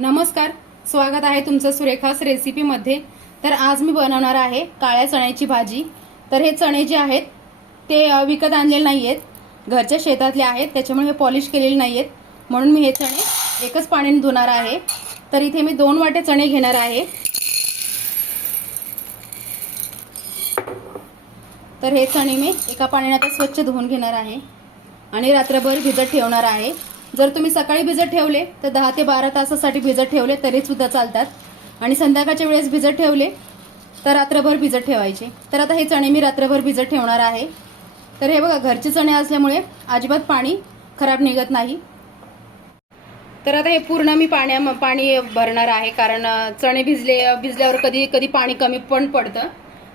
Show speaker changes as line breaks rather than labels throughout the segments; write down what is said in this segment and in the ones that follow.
नमस्कार स्वागत आहे तुमचं सुरेखास रेसिपीमध्ये तर आज मी बनवणार आहे काळ्या चण्याची भाजी. तर हे चणे जे आहेत ते विकत आणलेले नाही आहेत घरच्या शेतातले आहेत त्याच्यामुळे हे पॉलिश केलेले नाही आहेत म्हणून मी हे चणे एकच पाण्याने धुणार आहे. तर इथे मी दोन वाटे चणे घेणार आहे. तर हे चणे मी एका पाण्याने आता स्वच्छ धुवून घेणार आहे. आणि रात्रभर भिजत ठेवणार आहे. जर तुम्ही सकाळी भिजत ठेवले तर दहा ते बारा तासासाठी भिजत ठेवले तरी सुद्धा चालतात. आणि संध्याकाळच्या वेळेस भिजत ठेवले तर रात्रभर भिजत ठेवायचे. तर आता हे चणे मी रात्रभर भिजत ठेवणार आहे. तर हे बघा घरचे चणे असल्यामुळे अजिबात पाणी खराब निघत नाही. तर आता हे पूर्ण मी पाण्या पाणी भरणार आहे कारण चणे भिजले भिजल्यावर कधी कधी पाणी कमी पण पडतं.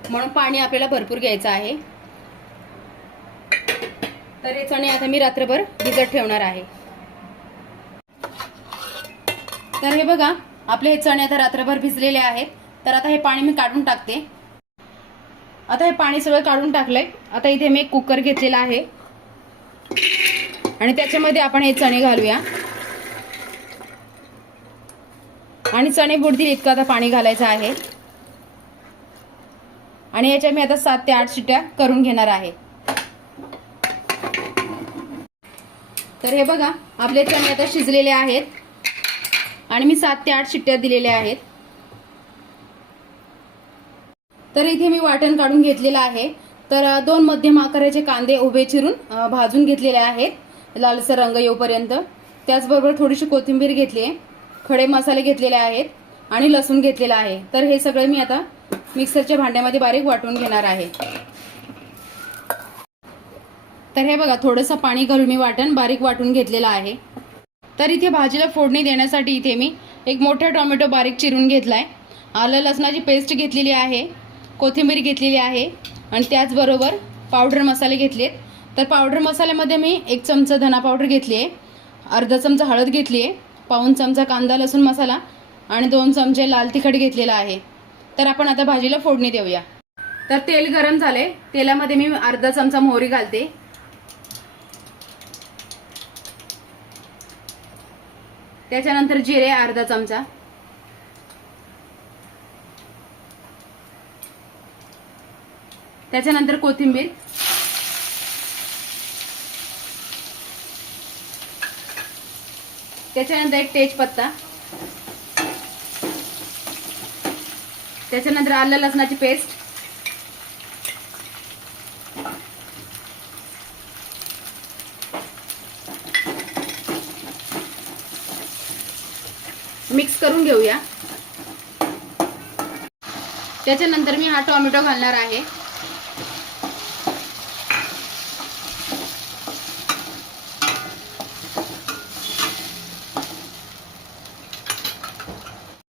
म्हणून पाणी आपल्याला भरपूर घ्यायचं आहे. तर हे चणे आता मी रात्रभर भिजत ठेवणार आहे. तर हे बघा आपले हे चणे आता रात्रभर भिजलेले आहेत. तर आता हे पाणी मी काढून टाकते. आता हे पाणी सगळं काढून टाकलंय. आता इथे मी एक कुकर घेतलेला आहे. आणि त्याच्यामध्ये आपण हे चणे घालूया. आणि चणे बुडतील इतकं आता पाणी घालायचं आहे. आणि याच्या मी आता सात ते आठ शिट्या करून घेणार आहे. तर हे बघा आपले चणे आता शिजलेले आहेत. आणि मी सात ते आठ शिट्ट्या दिलेल्या आहेत. तर इथे मी वाटण काढून घेतलेलं आहे. तर दोन मध्यम आकाराचे कांदे उभे चिरून भाजून घेतलेले आहेत. लालसर रंग येऊपर्यंत. त्याचबरोबर थोडीशी कोथिंबीर घेतली आहे. खडे मसाले घेतलेले आहेत आणि लसूण घेतलेला आहे. तर हे सगळं मी आता मिक्सरच्या भांड्यामध्ये बारीक वाटून घेणार आहे. तर हे बघा थोडंसं पाणी घालून मी वाटण बारीक वाटून घेतलेलं आहे. तर इथे भाजीला फोडणी देण्यासाठी इथे मी एक मोठा टोमॅटो बारीक चिरून घेतला आहे आलं लसणाची पेस्ट घेतलेली आहे कोथिंबीर घेतलेली आहे आणि त्याचबरोबर पावडर मसाले घेतलेत. तर पावडर मसाल्यामध्ये मी एक चमचा धना पावडर घेतली आहे अर्धा चमचा हळद घेतली आहे पाऊन चमचा कांदा लसूण मसाला आणि दोन चमचे लाल तिखट घेतलेला आहे. तर आपण आता भाजीला फोडणी देऊया. तर तेल गरम झाले तेलामध्ये मी अर्धा चमचा मोहरी घालते. त्याच्यानंतर जिरे अर्धा चमचा. त्याच्यानंतर कोथिंबीर. त्याच्यानंतर एक तेजपत्ता. त्याच्यानंतर आलं लसणाची पेस्ट. मिक्स करून घेऊया. त्याच्यानंतर मी हा टोमॅटो घालणार आहे.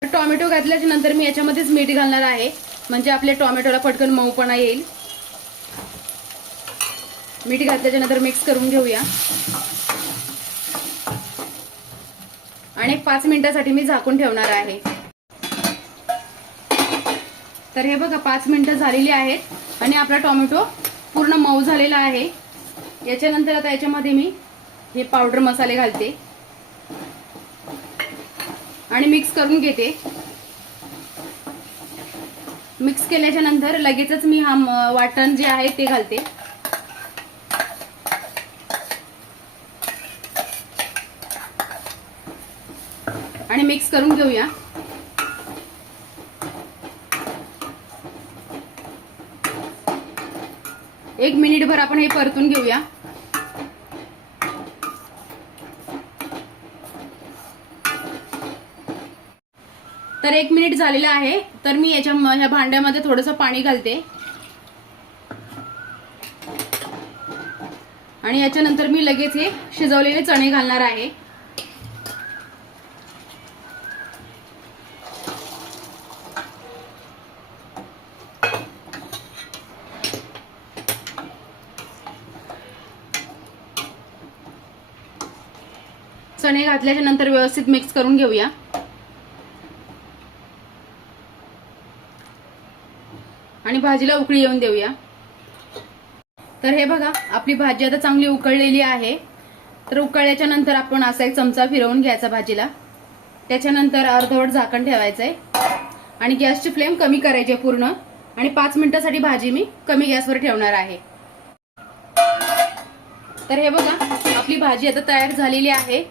टोमॅटो घातल्याच्या नंतर मी याच्यामध्येच मीठ घालणार आहे. म्हणजे आपल्या टोमॅटोला पटकन मऊपणा येईल. मीठ घातल्याच्या नंतर मिक्स करून घेऊया. आणि एक पाच मिनिटासाठी मी झाकून ठेवणार आहे. तर हे बघा पाच मिनिटं झालेली आहेत आणि आपला टोमॅटो पूर्ण मऊ झालेला आहे. याच्यानंतर आता याच्यामध्ये मी हे पावडर मसाले घालते. आणि मिक्स करून घेते. मिक्स केल्याच्यानंतर लगेचच मी हा वाटण जे आहे ते घालते. आणि मिक्स करून घेऊया. एक मिनिटभर आपण हे परतून घेऊया. तर एक मिनिट झालेलं आहे. तर मी याच्या ह्या भांड्यामध्ये थोडंसं पाणी घालते. आणि याच्यानंतर मी लगेच हे शिजवलेले चणे घालणार आहे. चणे घातल्याच्या नंतर व्यवस्थित मिक्स करून घेऊया. आणि भाजीला उकळी येऊन देऊया. तर हे बघा आपली भाजी आता चांगली उकळलेली आहे. तर उकळल्याच्या नंतर आपण असा एक चमचा फिरवून घ्यायचा भाजीला. त्याच्यानंतर अर्धवट झाकण ठेवायचं आहे आणि गॅसची फ्लेम कमी करायची आहे पूर्ण. आणि पाच मिनिटासाठी भाजी मी कमी गॅसवर ठेवणार आहे. तर हे बघा आपली भाजी आता तयार झालेली आहे.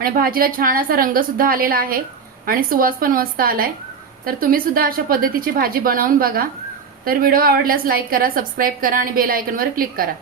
आणि भाजीला छान असा रंग सुद्धा आलेला आहे आणि सुवास पण मस्त आलाय. तर तुम्ही सुद्धा अशा पद्धतीची भाजी बनवून बघा. तर व्हिडिओ आवडल्यास लाईक करा सबस्क्राईब करा आणि बेल आयकनवर क्लिक करा.